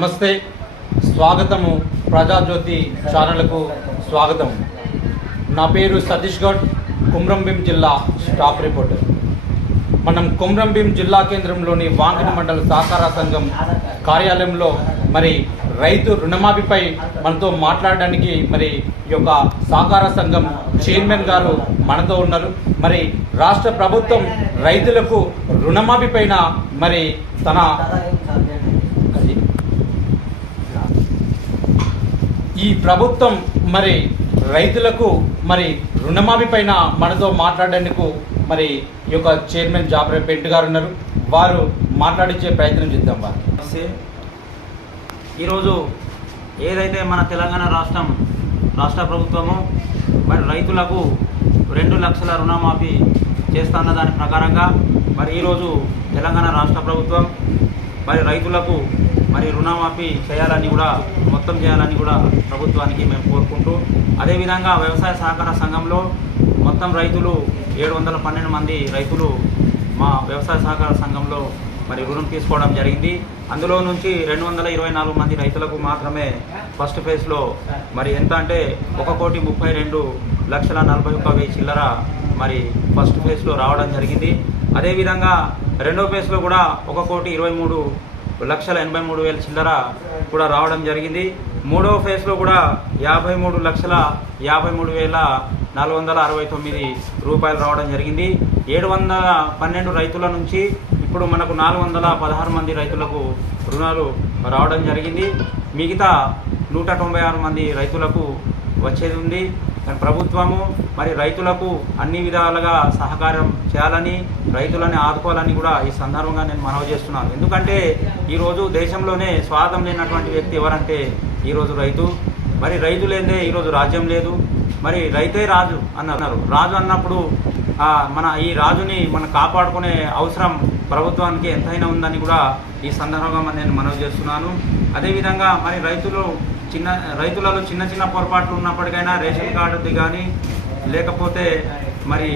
నమస్తే. స్వాగతము ప్రజాజ్యోతి ఛానల్కు స్వాగతం. నా పేరు సతీష్ గౌడ్ కుమ్రంభీం జిల్లా స్టాఫ్ రిపోర్టర్. మనం కుమ్రంభీం జిల్లా కేంద్రంలోని వాంకటి మండల సహకార సంఘం కార్యాలయంలో మరి రైతు రుణమాఫీపై మనతో మాట్లాడడానికి మరి ఈ యొక్క సహకార సంఘం చైర్మన్ గారు మనతో ఉన్నారు. మరి రాష్ట్ర ప్రభుత్వం రైతులకు రుణమాఫీ పైన మరి తన ఈ ప్రభుత్వం మరి రైతులకు మరి రుణమాఫీ పైన మనతో మాట్లాడేందుకు మరి ఈ యొక్క చైర్మన్ జాబ్రే పెంట్ గారు ఉన్నారు. వారు మాట్లాడించే ప్రయత్నం చేద్దాం వారు. ఈరోజు ఏదైతే మన తెలంగాణ రాష్ట్రం రాష్ట్ర ప్రభుత్వము మరి రైతులకు రెండు లక్షల రుణమాఫీ చేస్తున్న దాని ప్రకారంగా మరి ఈరోజు తెలంగాణ రాష్ట్ర ప్రభుత్వం మరి రైతులకు మరి రుణమాఫీ చేయాలని కూడా మొత్తం చేయాలని కూడా ప్రభుత్వానికి మేము కోరుకుంటూ అదేవిధంగా వ్యవసాయ సహకార సంఘంలో మొత్తం రైతులు ఏడు వందల పన్నెండు మంది రైతులు మా వ్యవసాయ సహకార సంఘంలో మరి రుణం తీసుకోవడం జరిగింది. అందులో నుంచి రెండు వందల ఇరవై నాలుగు మంది రైతులకు మాత్రమే ఫస్ట్ ఫేజ్లో మరి ఎంత అంటే ఒక కోటి ముప్పై రెండు లక్షల నలభై ఒక్క వెయ్యి చిల్లర మరి ఫస్ట్ ఫేజ్లో రావడం జరిగింది. అదేవిధంగా రెండో ఫేజ్లో కూడా ఒక కోటి ఇరవై మూడు లక్షల ఎనభై మూడు వేల చిల్లర కూడా రావడం జరిగింది. మూడవ ఫేజ్లో కూడా యాభై మూడు లక్షల యాభై మూడు వేల నాలుగు వందల అరవై తొమ్మిది రూపాయలు రావడం జరిగింది. ఏడు వందల పన్నెండు రైతుల నుంచి ఇప్పుడు మనకు నాలుగు వందల పదహారు మంది రైతులకు రుణాలు రావడం జరిగింది. మిగతా నూట తొంభై ఆరు మంది రైతులకు వచ్చేది ఉంది. కానీ ప్రభుత్వము మరి రైతులకు అన్ని విధాలుగా సహకారం చేయాలని రైతులని ఆదుకోవాలని కూడా ఈ సందర్భంగా నేను మనవి చేస్తున్నాను. ఎందుకంటే ఈరోజు దేశంలోనే స్వార్థం లేనటువంటి వ్యక్తి ఎవరంటే ఈరోజు రైతు. మరి రైతు లేదే ఈరోజు రాజ్యం లేదు. మరి రైతే రాజు అన్నారు. రాజు అన్నప్పుడు మన ఈ రాజుని మనం కాపాడుకునే అవసరం ప్రభుత్వానికి ఎంతైనా ఉందని కూడా ఈ సందర్భంగా నేను మనవి చేస్తున్నాను. అదేవిధంగా మరి రైతులు చిన్న రైతులలో చిన్న చిన్న పొరపాట్లు ఉన్నప్పటికైనా రేషన్ కార్డుది కానీ లేకపోతే మరి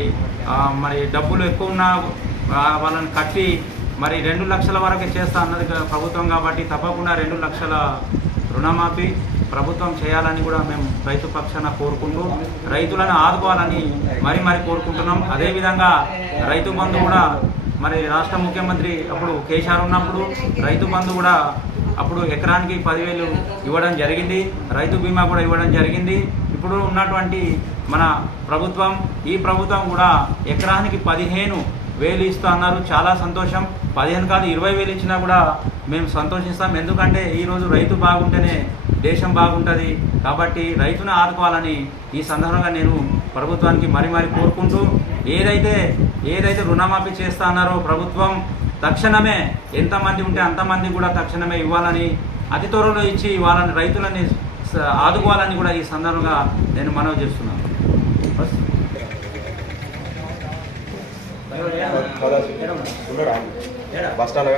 మరి డబ్బులు ఎక్కువ ఉన్నా వాళ్ళని కట్టి మరి రెండు లక్షల వరకే చేస్తా అన్నది ప్రభుత్వం కాబట్టి తప్పకుండా రెండు లక్షల రుణమాఫీ ప్రభుత్వం చేయాలని కూడా మేము రైతు పక్షాన కోరుకుంటూ రైతులను ఆదుకోవాలని మరి మరి కోరుకుంటున్నాం. అదేవిధంగా రైతు బంధు కూడా మరి రాష్ట్ర ముఖ్యమంత్రి అప్పుడు కేసీఆర్ ఉన్నప్పుడు రైతు బంధు కూడా అప్పుడు ఎకరానికి పదివేలు ఇవ్వడం జరిగింది. రైతు బీమా కూడా ఇవ్వడం జరిగింది. ఇప్పుడు ఉన్నటువంటి మన ప్రభుత్వం ఈ ప్రభుత్వం కూడా ఎకరానికి పదిహేను వేలు ఇస్తా అన్నారు. చాలా సంతోషం. పదిహేను కాదు ఇరవై వేలు ఇచ్చినా కూడా మేము సంతోషిస్తాం. ఎందుకంటే ఈరోజు రైతు బాగుంటేనే దేశం బాగుంటుంది. కాబట్టి రైతుని ఆదుకోవాలని ఈ సందర్భంగా నేను ప్రభుత్వానికి మరీ మరీ కోరుకుంటూ ఏదైతే ఏదైతే రుణమాఫీ చేస్తా అన్నారో ప్రభుత్వం తక్షణమే ఎంతమంది ఉంటే అంతమంది కూడా తక్షణమే ఇవ్వాలని అతి త్వరలో ఇచ్చి వాళ్ళని రైతులని ఆదుకోవాలని కూడా ఈ సందర్భంగా నేను మనవి చేస్తున్నాను. బస్. స్టాండ్